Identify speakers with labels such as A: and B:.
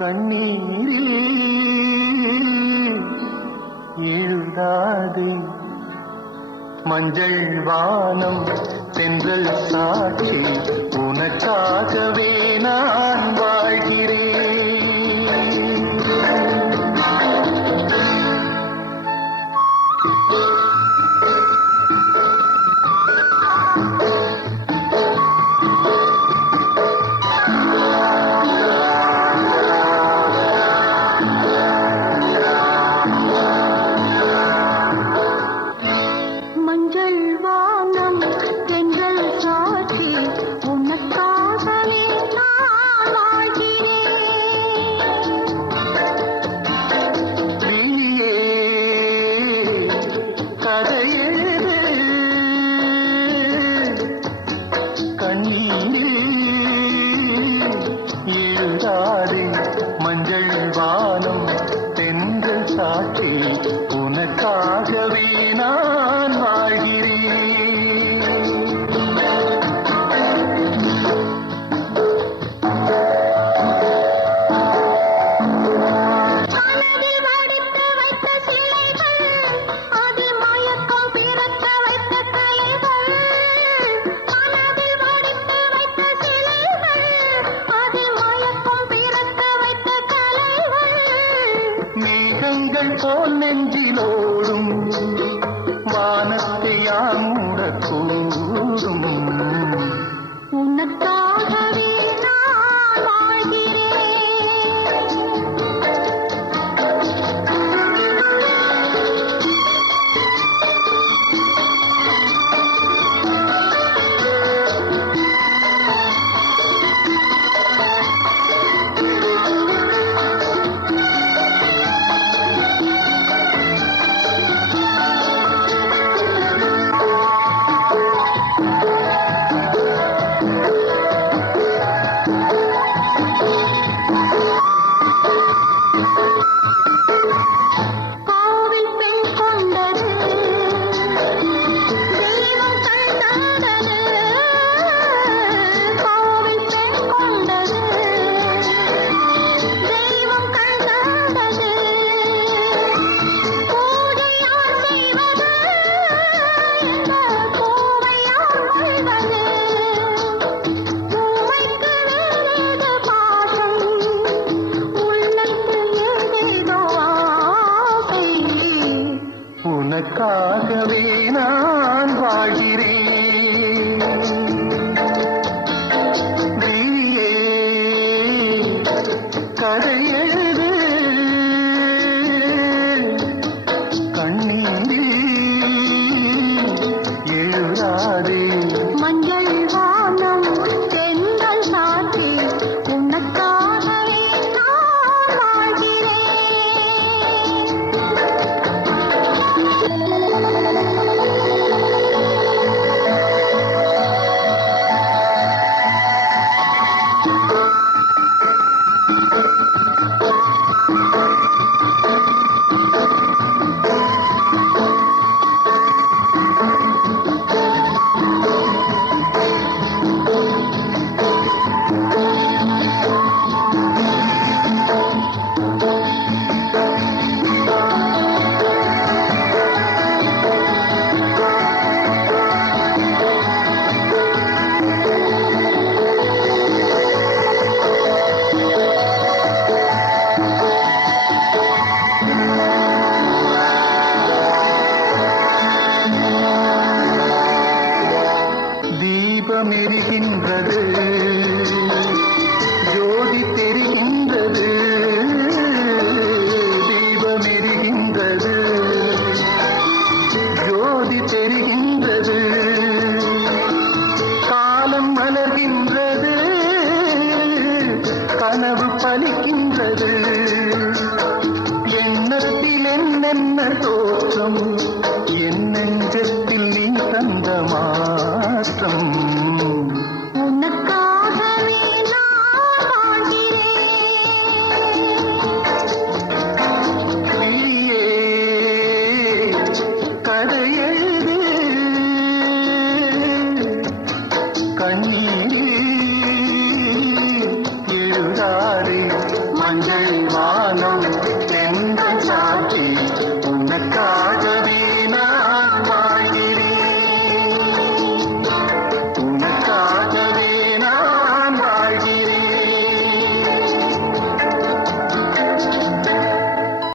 A: கண்ணீரில் எழுதாதே மஞ்சள் வானம் தென்றல் சாட்சி உனக்காகவே நான் வாழ்கிறேன்.